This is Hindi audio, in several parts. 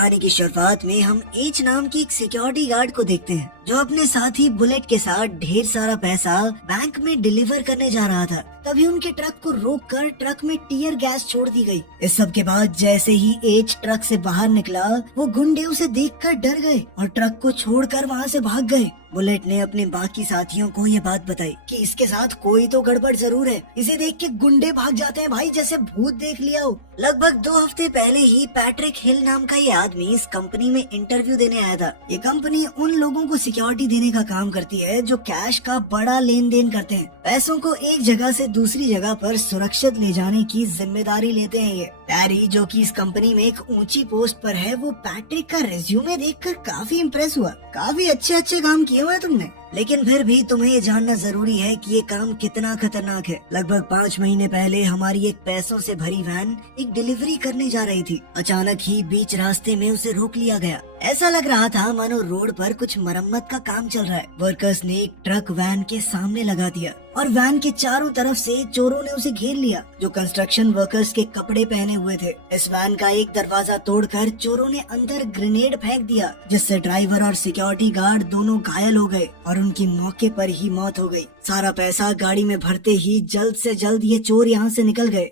कहानी की शुरुआत में हम एच नाम की एक सिक्योरिटी गार्ड को देखते हैं जो अपने साथी बुलेट के साथ ढेर सारा पैसा बैंक में डिलीवर करने जा रहा था। तभी उनके ट्रक को रोककर ट्रक में टीयर गैस छोड़ दी गई। इस सब के बाद जैसे ही एच ट्रक से बाहर निकला, वो गुंडे उसे देखकर डर गए और ट्रक को छोड़कर वहाँ से भाग गए। बुलेट ने अपने बाकी साथियों को ये बात बताई कि इसके साथ कोई तो गड़बड़ जरूर है। इसे देख के गुंडे भाग जाते हैं भाई, जैसे भूत देख लिया हो। लगभग 2 हफ्ते पहले ही पैट्रिक हिल नाम का ये आदमी इस कंपनी में इंटरव्यू देने आया था। ये कंपनी उन लोगों को सिक्योरिटी देने का काम करती है जो कैश का बड़ा लेन देन करते हैं। पैसों को एक जगह से दूसरी जगह पर सुरक्षित ले जाने की जिम्मेदारी लेते हैं ये। टैरी, जो कि इस कंपनी में एक ऊंची पोस्ट पर है, वो पैट्रिक का रिज्यूमे देखकर काफी इम्प्रेस हुआ। काफी अच्छे काम किए हुए तुमने, लेकिन फिर भी तुम्हें ये जानना जरूरी है कि ये काम कितना खतरनाक है। लगभग 5 महीने पहले हमारी एक पैसों से भरी वैन एक डिलीवरी करने जा रही थी। अचानक ही बीच रास्ते में उसे रोक लिया गया। ऐसा लग रहा था मानो रोड पर कुछ मरम्मत का काम चल रहा है। वर्कर्स ने एक ट्रक वैन के सामने लगा दिया और वैन के चारों तरफ से चोरों ने उसे घेर लिया, जो कंस्ट्रक्शन वर्कर्स के कपड़े पहने हुए थे। इस वैन का एक दरवाजा तोड़कर चोरों ने अंदर ग्रेनेड फेंक दिया, जिससे ड्राइवर और सिक्योरिटी गार्ड दोनों घायल हो गए और उनकी मौके पर ही मौत हो गई। सारा पैसा गाड़ी में भरते ही जल्द से जल्द ये चोर यहाँ से निकल गए।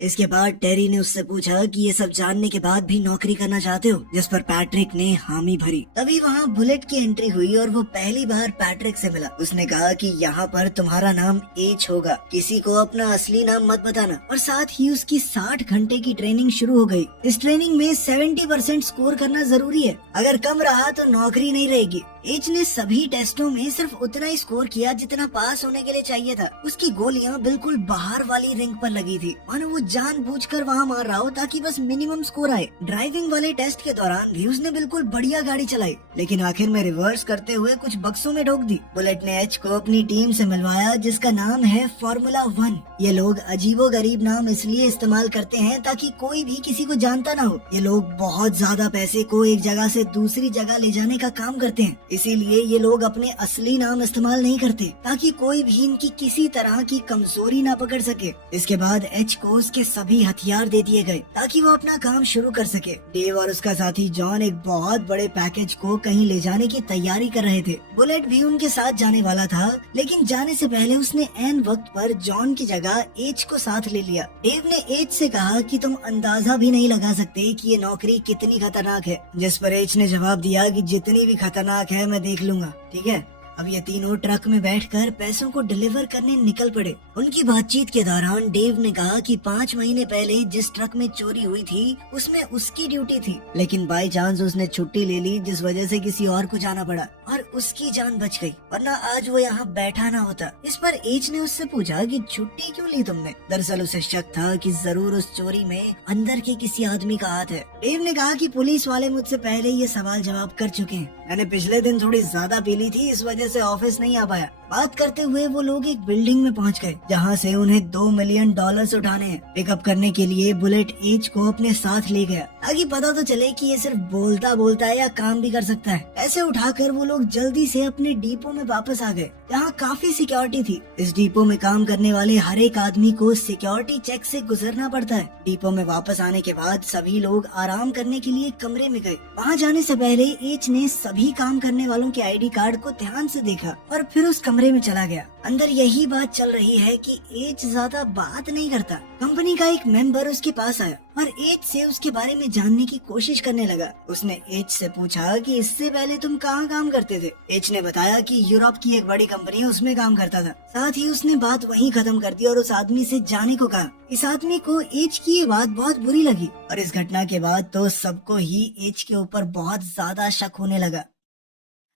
इसके बाद टेरी ने उससे पूछा कि ये सब जानने के बाद भी नौकरी करना चाहते हो, जिस पर पैट्रिक ने हामी भरी। तभी वहाँ बुलेट की एंट्री हुई और वो पहली बार पैट्रिक से मिला। उसने कहा कि यहाँ पर तुम्हारा नाम एच होगा, किसी को अपना असली नाम मत बताना। और साथ ही उसकी 60 घंटे की ट्रेनिंग शुरू हो गई। इस ट्रेनिंग में 70% स्कोर करना जरूरी है, अगर कम रहा तो नौकरी नहीं रहेगी। एच ने सभी टेस्टों में सिर्फ उतना ही स्कोर किया जितना पास होने के लिए चाहिए था। उसकी गोलियां बिल्कुल बाहर वाली रिंग पर लगी थी, मानो वो जानबूझकर वहां मार रहा हो ताकि बस मिनिमम स्कोर आए। ड्राइविंग वाले टेस्ट के दौरान भी उसने बिल्कुल बढ़िया गाड़ी चलाई, लेकिन आखिर में रिवर्स करते हुए कुछ बक्सों में ठोक दी। बुलेट ने एच को अपनी टीम से मिलवाया, जिसका नाम है फॉर्मूला 1। ये लोग अजीबो गरीब नाम इसलिए इस्तेमाल करते हैं ताकि कोई भी किसी को जानता ना हो। ये लोग बहुत ज्यादा पैसे को एक जगह से दूसरी जगह ले जाने का काम करते हैं, इसीलिए ये लोग अपने असली नाम इस्तेमाल नहीं करते ताकि कोई भी इनकी किसी तरह की कमजोरी ना पकड़ सके। इसके बाद एच को उसके सभी हथियार दे दिए गए ताकि वो अपना काम शुरू कर सके। डेव और उसका साथी जॉन एक बहुत बड़े पैकेज को कहीं ले जाने की तैयारी कर रहे थे। बुलेट भी उनके साथ जाने वाला था, लेकिन जाने से पहले उसने ऐन वक्त पर जॉन की जगह एच को साथ ले लिया। डेव ने एच से कहा कि तुम अंदाजा भी नहीं लगा सकते कि ये नौकरी कितनी खतरनाक है, जिस पर एच ने जवाब दिया कि जितनी भी खतरनाक है मैं देख लूंगा, ठीक है। अब ये तीनों ट्रक में बैठकर पैसों को डिलीवर करने निकल पड़े। उनकी बातचीत के दौरान डेव ने कहा कि 5 महीने पहले जिस ट्रक में चोरी हुई थी उसमें उसकी ड्यूटी थी, लेकिन बाई चांस उसने छुट्टी ले ली, जिस वजह से किसी और को जाना पड़ा और उसकी जान बच गई, वरना आज वो यहाँ बैठा ना होता। इस पर एच ने उससे पूछा कि छुट्टी क्यों ली तुमने। दरअसल उसे शक था कि जरूर उस चोरी में अंदर के किसी आदमी का हाथ है। डेव ने कहा कि पुलिस वाले मुझसे पहले ये सवाल जवाब कर चुके हैं। मैंने पिछले दिन थोड़ी ज्यादा पी ली थी, इस वजह से ऑफिस नहीं आ पाया। बात करते हुए वो लोग एक बिल्डिंग में पहुंच गए, जहां से उन्हें $2 मिलियन उठाने हैं। पिकअप करने के लिए बुलेट एच को अपने साथ ले गया ताकि पता तो चले कि ये सिर्फ बोलता बोलता है या काम भी कर सकता है। ऐसे उठाकर वो लोग जल्दी से अपने डिपो में वापस आ गए, जहाँ काफी सिक्योरिटी थी। इस डिपो में काम करने वाले हर एक आदमी को सिक्योरिटी चेक से गुजरना पड़ता है। डिपो में वापस आने के बाद सभी लोग आराम करने के लिए कमरे में गए। वहाँ जाने से पहले एच ने सभी काम करने वालों के ID कार्ड को ध्यान से देखा और फिर उस कमरे में चला गया। अंदर यही बात चल रही है कि एच ज्यादा बात नहीं करता। कंपनी का एक मेंबर उसके पास आया और एच से उसके बारे में जानने की कोशिश करने लगा। उसने एच से पूछा कि इससे पहले तुम कहाँ काम करते थे। एच ने बताया कि यूरोप की एक बड़ी कंपनी है, उसमें काम करता था। साथ ही उसने बात वहीं खत्म कर दी और उस आदमी से जाने को कहा। इस आदमी को एच की ये बात बहुत बुरी लगी और इस घटना के बाद तो सबको ही एच के ऊपर बहुत ज्यादा शक होने लगा।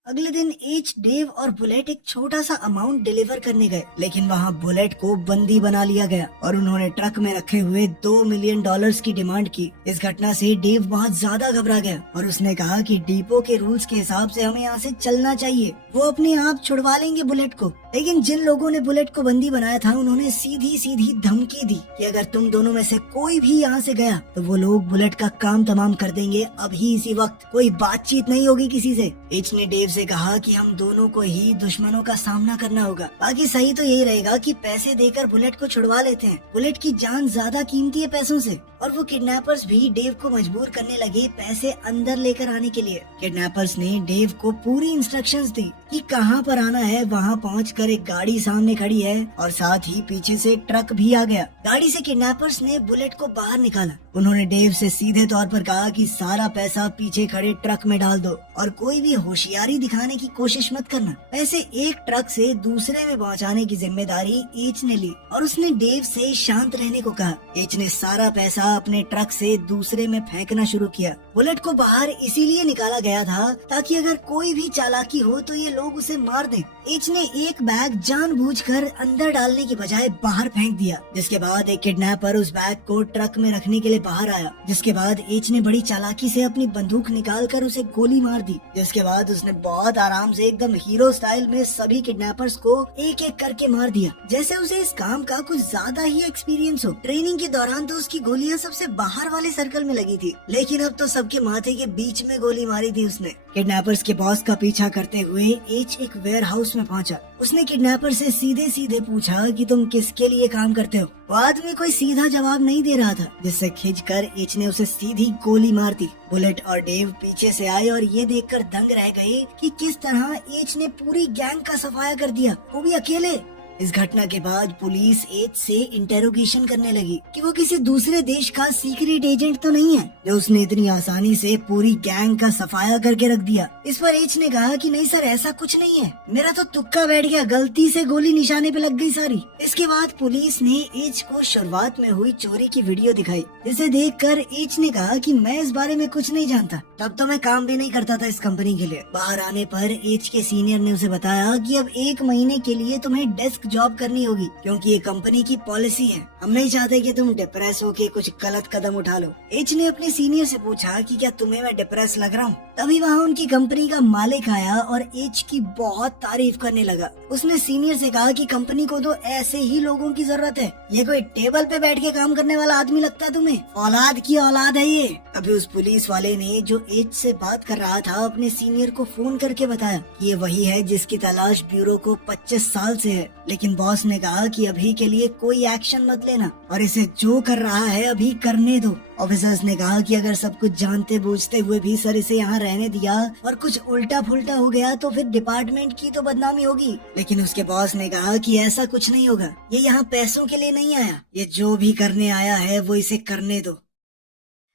अगले दिन एच, डेव और बुलेट एक छोटा सा अमाउंट डिलीवर करने गए, लेकिन वहाँ बुलेट को बंदी बना लिया गया और उन्होंने ट्रक में रखे हुए $2 मिलियन की डिमांड की। इस घटना से डेव बहुत ज्यादा घबरा गया और उसने कहा कि डिपो के रूल्स के हिसाब से हमें यहाँ से चलना चाहिए। वो अपने आप छुड़वा लेंगे बुलेट को। लेकिन जिन लोगों ने बुलेट को बंदी बनाया था उन्होंने सीधी सीधी धमकी दी कि अगर तुम दोनों में से कोई भी यहाँ से गया तो वो लोग बुलेट का काम तमाम कर देंगे अभी इसी वक्त, कोई बातचीत नहीं होगी किसी से। एच ने डेव से कहा कि हम दोनों को ही दुश्मनों का सामना करना होगा, बाकी सही तो यही रहेगा कि पैसे देकर बुलेट को छुड़वा लेते हैं। बुलेट की जान ज्यादा कीमती है पैसों से। और वो किडनैपर्स भी डेव को मजबूर करने लगे पैसे अंदर लेकर आने के लिए। किडनैपर्स ने डेव को पूरी इंस्ट्रक्शंस दी कि कहाँ पर आना है। वहाँ पहुंचकर एक गाड़ी सामने खड़ी है और साथ ही पीछे से एक ट्रक भी आ गया। गाड़ी से किडनैपर्स ने बुलेट को बाहर निकाला। उन्होंने डेव से सीधे तौर पर कहा कि सारा पैसा पीछे खड़े ट्रक में डाल दो और कोई भी होशियारी दिखाने की कोशिश मत करना। पैसे एक ट्रक से दूसरे में पहुंचाने की जिम्मेदारी एच ने ली और उसने डेव से शांत रहने को कहा। एच ने सारा पैसा अपने ट्रक से दूसरे में फेंकना शुरू किया। बुलेट को बाहर इसीलिए निकाला गया था ताकि अगर कोई भी चालाकी हो तो ये लोग उसे मार दें। एच ने एक बैग जानबूझकर अंदर डालने की बजाय बाहर फेंक दिया, जिसके बाद एक किडनैपर उस बैग को ट्रक में रखने के लिए बाहर आया। जिसके बाद एच ने बड़ी चालाकी से अपनी बंदूक निकालकर उसे गोली मार दी। जिसके बाद उसने बहुत आराम से एकदम हीरो स्टाइल में सभी किडनैपर्स को एक एक करके मार दिया, जैसे उसे इस काम का कुछ ज्यादा ही एक्सपीरियंस हो। ट्रेनिंग के दौरान तो उसकी गोलियां सबसे बाहर वाले सर्कल में लगी थी, लेकिन अब तो सबके माथे के बीच में गोली मारी थी उसने। किडनैपर्स के बॉस का पीछा करते हुए एच एक वेयर हाउस में पहुंचा। उसने किडनैपर से सीधे सीधे पूछा कि तुम किसके लिए काम करते हो। वो आदमी कोई सीधा जवाब नहीं दे रहा था, जिससे खींचकर एच ने उसे सीधी गोली मार दी। बुलेट और डेव पीछे से आए और ये देखकर दंग रह गए कि किस तरह एच ने पूरी गैंग का सफाया कर दिया, वो भी अकेले। इस घटना के बाद पुलिस एच से इंटेरोगेशन करने लगी कि वो किसी दूसरे देश का सीक्रेट एजेंट तो नहीं है जो उसने इतनी आसानी से पूरी गैंग का सफाया करके रख दिया। इस पर एच ने कहा कि नहीं सर, ऐसा कुछ नहीं है, मेरा तो तुक्का बैठ गया, गलती से गोली निशाने पे लग गई सारी। इसके बाद पुलिस ने एच को शुरुआत में हुई चोरी की वीडियो दिखाई, जिसे देखकर एच ने कहा कि मैं इस बारे में कुछ नहीं जानता, तब तो मैं काम भी नहीं करता था इस कंपनी के लिए। बाहर आने पर एच के सीनियर ने उसे बताया कि अब 1 महीने के लिए तुम्हें डेस्क जॉब करनी होगी, क्योंकि ये कंपनी की पॉलिसी है। हम नहीं चाहते कि तुम डिप्रेस होके कुछ गलत कदम उठा लो। एच ने अपने सीनियर से पूछा कि क्या तुम्हें मैं डिप्रेस लग रहा हूँ। तभी वहाँ उनकी कंपनी का मालिक आया और एच की बहुत तारीफ करने लगा। उसने सीनियर से कहा कि कंपनी को तो ऐसे ही लोगों की जरूरत है, ये कोई टेबल पे बैठ के काम करने वाला आदमी लगता है तुम्हें, औलाद की औलाद है ये। अभी उस पुलिस वाले ने जो एच से बात कर रहा था अपने सीनियर को फोन करके बताया ये वही है जिसकी तलाश ब्यूरो को 25 साल से है, लेकिन बॉस ने कहा कि अभी के लिए कोई एक्शन मत लेना और इसे जो कर रहा है अभी करने दो। ऑफिसर्स ने कहा कि अगर सब कुछ जानते बूझते हुए भी सर इसे यहाँ रहने दिया और कुछ उल्टा फुल्टा हो गया तो फिर डिपार्टमेंट की तो बदनामी होगी। लेकिन उसके बॉस ने कहा कि ऐसा कुछ नहीं होगा, ये यहाँ पैसों के लिए नहीं आया, ये जो भी करने आया है वो इसे करने दो।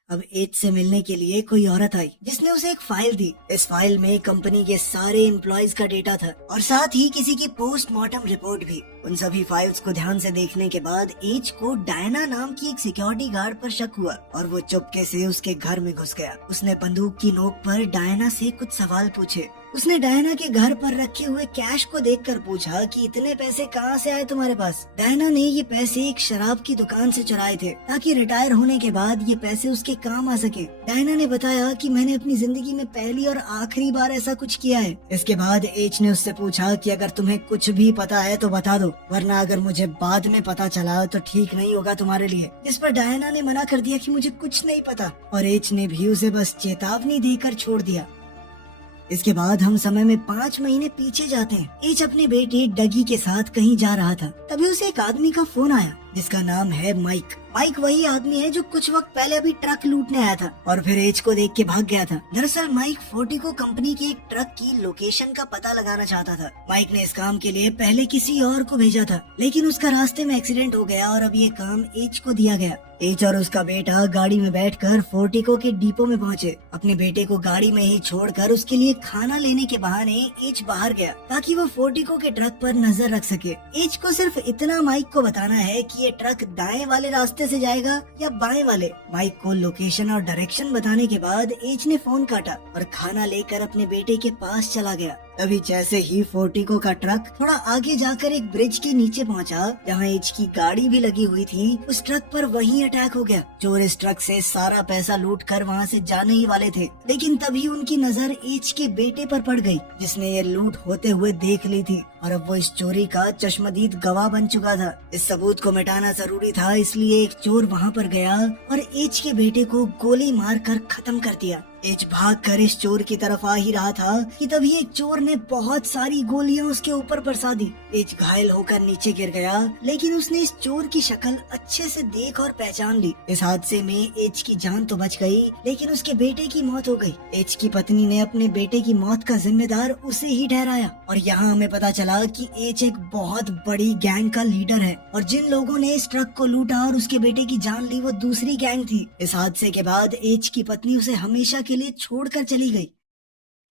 अब एच से मिलने के लिए कोई औरत आई जिसने उसे एक फाइल दी। इस फाइल में कंपनी के सारे एम्प्लॉयज का डेटा था और साथ ही किसी की पोस्टमार्टम रिपोर्ट भी। उन सभी फाइल्स को ध्यान से देखने के बाद एच को डायना नाम की एक सिक्योरिटी गार्ड पर शक हुआ और वो चुपके से उसके घर में घुस गया। उसने बंदूक की नोक पर डायना से कुछ सवाल पूछे। उसने डायना के घर पर रखे हुए कैश को देखकर पूछा कि इतने पैसे कहाँ से आए तुम्हारे पास। डायना ने ये पैसे एक शराब की दुकान से चुराए थे ताकि रिटायर होने के बाद ये पैसे उसके काम आ सके। डायना ने बताया कि मैंने अपनी जिंदगी में पहली और आखिरी बार ऐसा कुछ किया है। इसके बाद एच ने उससे पूछा कि अगर तुम्हें कुछ भी पता है तो बता दो, वरना अगर मुझे बाद में पता चला तो ठीक नहीं होगा तुम्हारे लिए। इस पर डायना ने मना कर दिया कि मुझे कुछ नहीं पता और एच ने भी उसे बस चेतावनी देकर छोड़ दिया। इसके बाद हम समय में 5 महीने पीछे जाते हैं। एच अपने बेटे डगी के साथ कहीं जा रहा था, तभी उसे एक आदमी का फोन आया जिसका नाम है माइक। माइक वही आदमी है जो कुछ वक्त पहले अभी ट्रक लूटने आया था और फिर एच को देख के भाग गया था। दरअसल माइक फोर्टिको कंपनी के एक ट्रक की लोकेशन का पता लगाना चाहता था। माइक ने इस काम के लिए पहले किसी और को भेजा था, लेकिन उसका रास्ते में एक्सीडेंट हो गया और अब ये काम एच को दिया गया। एच और उसका बेटा गाड़ी में बैठकर फोर्टिको के डिपो में पहुंचे। अपने बेटे को गाड़ी में ही छोड़कर उसके लिए खाना लेने के बहाने एच बाहर गया ताकि वो फोर्टिको के ट्रक पर नजर रख सके। एच को सिर्फ इतना माइक को बताना है कि ये ट्रक दाएं वाले रास्ते से जाएगा या बाएं वाले। माइक को लोकेशन और डायरेक्शन बताने के बाद एच ने फोन काटा और खाना लेकर अपने बेटे के पास चला गया। तभी जैसे ही फोर्टिको का ट्रक थोड़ा आगे जाकर एक ब्रिज के नीचे पहुंचा, जहां एच की गाड़ी भी लगी हुई थी, उस ट्रक पर वहीं अटैक हो गया। चोर इस ट्रक से सारा पैसा लूट कर वहाँ से जाने ही वाले थे, लेकिन तभी उनकी नजर एच के बेटे पर पड़ गई, जिसने ये लूट होते हुए देख ली थी और अब वो इस चोरी का चश्मदीद गवाह बन चुका था। इस सबूत को मिटाना जरूरी था, इसलिए एक चोर वहाँ पर गया और एच के बेटे को गोली मार कर खत्म कर दिया। एच भाग कर इस चोर की तरफ आ ही रहा था कि तभी एक चोर ने बहुत सारी गोलियां उसके ऊपर बरसा दी। एच घायल होकर नीचे गिर गया, लेकिन उसने इस चोर की शक्ल अच्छे से देख और पहचान ली। इस हादसे में एच की जान तो बच गई, लेकिन उसके बेटे की मौत हो गई। एच की पत्नी ने अपने बेटे की मौत का जिम्मेदार उसे ही ठहराया और यहाँ हमें पता चला कि एच एक बहुत बड़ी गैंग का लीडर है और जिन लोगों ने इस ट्रक को लूटा और उसके बेटे की जान ली वो दूसरी गैंग थी। इस हादसे के बाद एच की पत्नी उसे हमेशा के लिए छोड़कर चली गई।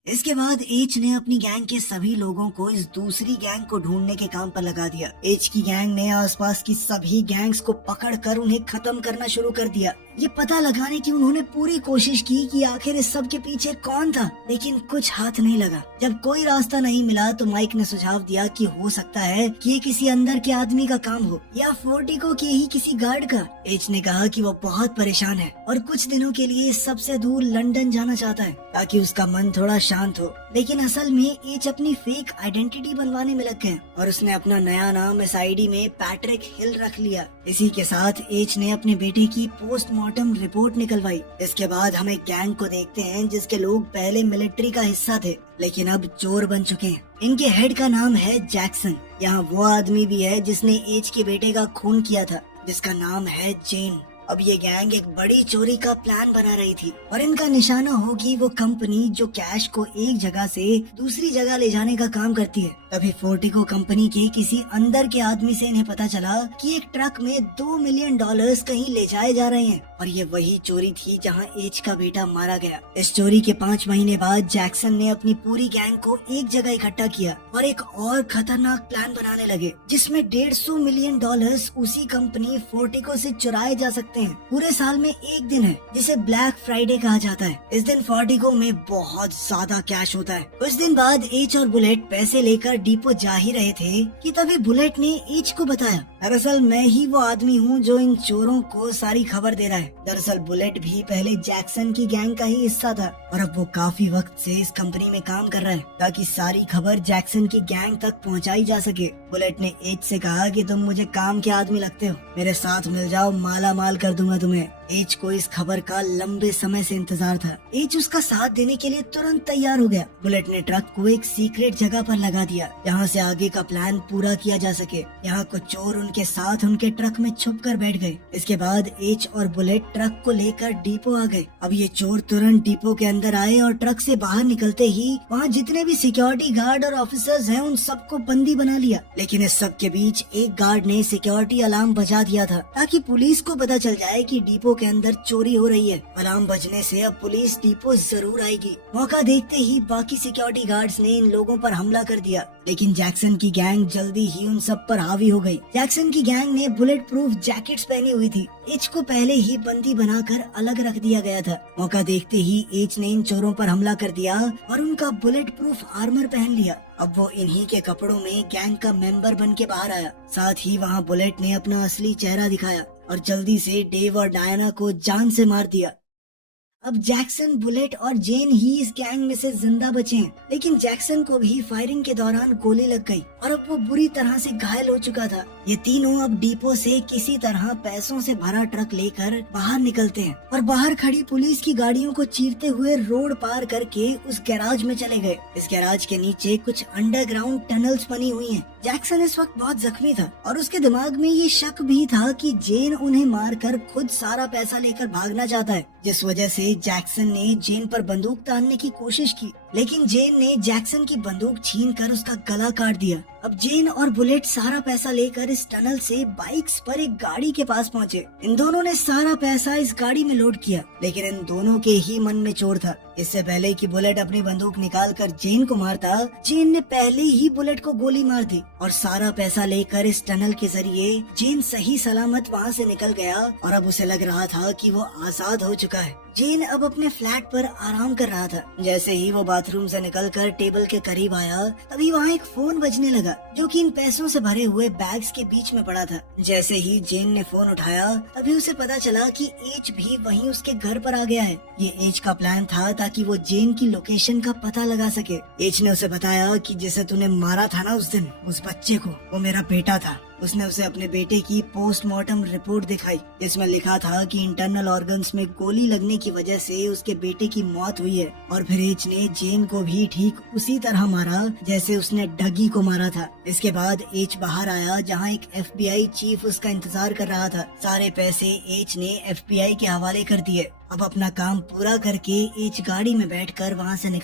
इसके बाद एच ने अपनी गैंग के सभी लोगों को इस दूसरी गैंग को ढूंढने के काम पर लगा दिया। एच की गैंग ने आसपास की सभी गैंग्स को पकड़कर उन्हें खत्म करना शुरू कर दिया। ये पता लगाने की उन्होंने पूरी कोशिश की कि आखिर इस सब के पीछे कौन था, लेकिन कुछ हाथ नहीं लगा। जब कोई रास्ता नहीं मिला तो माइक ने सुझाव दिया कि हो सकता है कि ये किसी अंदर के आदमी का काम हो या फोर्टिको के ही किसी गार्ड का। एच ने कहा कि वो बहुत परेशान है और कुछ दिनों के लिए सबसे दूर लंदन जाना चाहता है ताकि उसका मन थोड़ा शांत हो। लेकिन असल में एच अपनी फेक आइडेंटिटी बनवाने में लग गए और उसने अपना नया नाम इस आईडी में पैट्रिक हिल रख लिया। इसी के साथ एच ने अपने बेटे की पोस्टमार्टम रिपोर्ट निकलवाई। इसके बाद हम एक गैंग को देखते हैं जिसके लोग पहले मिलिट्री का हिस्सा थे, लेकिन अब चोर बन चुके हैं। इनके हेड का नाम है जैक्सन। यहाँ वो आदमी भी है जिसने एच के बेटे का खून किया था, जिसका नाम है जेन। अब ये गैंग एक बड़ी चोरी का प्लान बना रही थी और इनका निशाना होगी वो कंपनी जो कैश को एक जगह से दूसरी जगह ले जाने का काम करती है। तभी फोर्टिको कंपनी के किसी अंदर के आदमी से इन्हें पता चला कि एक ट्रक में $2 मिलियन कहीं ले जाए जा रहे हैं और ये वही चोरी थी जहां एच का बेटा मारा गया। इस चोरी के 5 महीने बाद जैक्सन ने अपनी पूरी गैंग को एक जगह इकट्ठा किया और एक और खतरनाक प्लान बनाने लगे, जिसमें $150 मिलियन उसी कंपनी फोर्टिको से चुराए जा सकते हैं। पूरे साल में एक दिन है जिसे ब्लैक फ्राइडे कहा जाता है। इस दिन फोर्टिको में बहुत ज्यादा कैश होता है। कुछ दिन बाद एच और बुलेट पैसे लेकर डिपो जा ही रहे थे कि तभी बुलेट ने एच को बताया, दरअसल मैं ही वो आदमी हूँ जो इन चोरों को सारी खबर दे रहा है। दरअसल बुलेट भी पहले जैक्सन की गैंग का ही हिस्सा था और अब वो काफी वक्त से इस कंपनी में काम कर रहा है ताकि सारी खबर जैक्सन की गैंग तक पहुँचाई जा सके। बुलेट ने एच से कहा कि तुम मुझे काम के आदमी लगते हो, मेरे साथ मिल जाओ, माला माल कर दूंगा तुम्हें। एच को इस खबर का लंबे समय से इंतजार था। एच उसका साथ देने के लिए तुरंत तैयार हो गया। बुलेट ने ट्रक को एक सीक्रेट जगह पर लगा दिया जहाँ से आगे का प्लान पूरा किया जा सके। यहाँ कुछ चोर उनके साथ उनके ट्रक में छुप कर बैठ गए। इसके बाद एच और बुलेट ट्रक को लेकर डिपो आ गए। अब ये चोर तुरंत डिपो के अंदर आए और ट्रक से बाहर निकलते ही वहाँ जितने भी सिक्योरिटी गार्ड और ऑफिसर्स हैं उन सबको बंदी बना लिया। लेकिन इस सब के बीच एक गार्ड ने सिक्योरिटी अलार्म बजा दिया था ताकि पुलिस को पता चल जाए कि डिपो के अंदर चोरी हो रही है। अलार्म बजने से अब पुलिस डिपो जरूर आएगी। मौका देखते ही बाकी सिक्योरिटी गार्ड्स ने इन लोगों पर हमला कर दिया, लेकिन जैक्सन की गैंग जल्दी ही उन सब पर हावी हो गई। जैक्सन की गैंग ने बुलेट प्रूफ जैकेट्स पहनी हुई थी। एच को पहले ही बंदी बनाकर अलग रख दिया गया था। मौका देखते ही एच ने इन चोरों पर हमला कर दिया और उनका बुलेट प्रूफ आर्मर पहन लिया। अब वो इन्हीं के कपड़ों में गैंग का मेंबर बन के बाहर आया। साथ ही वहाँ बुलेट ने अपना असली चेहरा दिखाया और जल्दी से डेव और डायना को जान से मार दिया। अब जैक्सन, बुलेट और जेन ही इस गैंग में से जिंदा बचे हैं, लेकिन जैक्सन को भी फायरिंग के दौरान गोली लग गई और अब वो बुरी तरह से घायल हो चुका था। ये तीनों अब डिपो से किसी तरह पैसों से भरा ट्रक लेकर बाहर निकलते हैं और बाहर खड़ी पुलिस की गाड़ियों को चीरते हुए रोड पार करके उस गैराज में चले गए। इस गैराज के नीचे कुछ अंडरग्राउंड टनल्स बनी हुई हैं। जैक्सन इस वक्त बहुत जख्मी था और उसके दिमाग में ये शक भी था कि जेन उन्हें मारकर खुद सारा पैसा लेकर भागना चाहता है, जिस वजह से जैक्सन ने जेन पर बंदूक तानने की कोशिश की, लेकिन जेन ने जैक्सन की बंदूक छीनकर उसका गला काट दिया। अब जेन और बुलेट सारा पैसा लेकर इस टनल से बाइक्स पर एक गाड़ी के पास पहुँचे। इन दोनों ने सारा पैसा इस गाड़ी में लोड किया, लेकिन इन दोनों के ही मन में चोर था। इससे पहले कि बुलेट अपनी बंदूक निकालकर जेन को मारता, जेन ने पहले ही बुलेट को गोली मार दी और सारा पैसा लेकर इस टनल के जरिए जेन सही सलामत वहाँ से निकल गया और अब उसे लग रहा था कि वो आजाद हो चुका है। जेन अब अपने फ्लैट पर आराम कर रहा था। जैसे ही वो बाथरूम से निकलकर टेबल के करीब आया, तभी वहाँ एक फोन बजने लगा जो कि इन पैसों से भरे हुए बैग्स के बीच में पड़ा था। जैसे ही जेन ने फोन उठाया, तभी उसे पता चला कि एच भी वहीं उसके घर पर आ गया है। ये एच का प्लान था ताकि वो जेन की लोकेशन का पता लगा सके। एच ने उसे बताया कि जिसे तूने मारा था ना उस दिन, उस बच्चे को, वो मेरा बेटा था। उसने उसे अपने बेटे की पोस्टमार्टम रिपोर्ट दिखाई, जिसमें लिखा था कि इंटरनल ऑर्गन्स में गोली लगने की वजह से उसके बेटे की मौत हुई है। और फिर एच ने जेन को भी ठीक उसी तरह मारा जैसे उसने डगी को मारा था। इसके बाद एच बाहर आया जहां एक FBI चीफ उसका इंतजार कर रहा था। सारे पैसे एच ने FBI के हवाले कर दिए। अब अपना काम पूरा करके एच गाड़ी में बैठकर वहां से निकल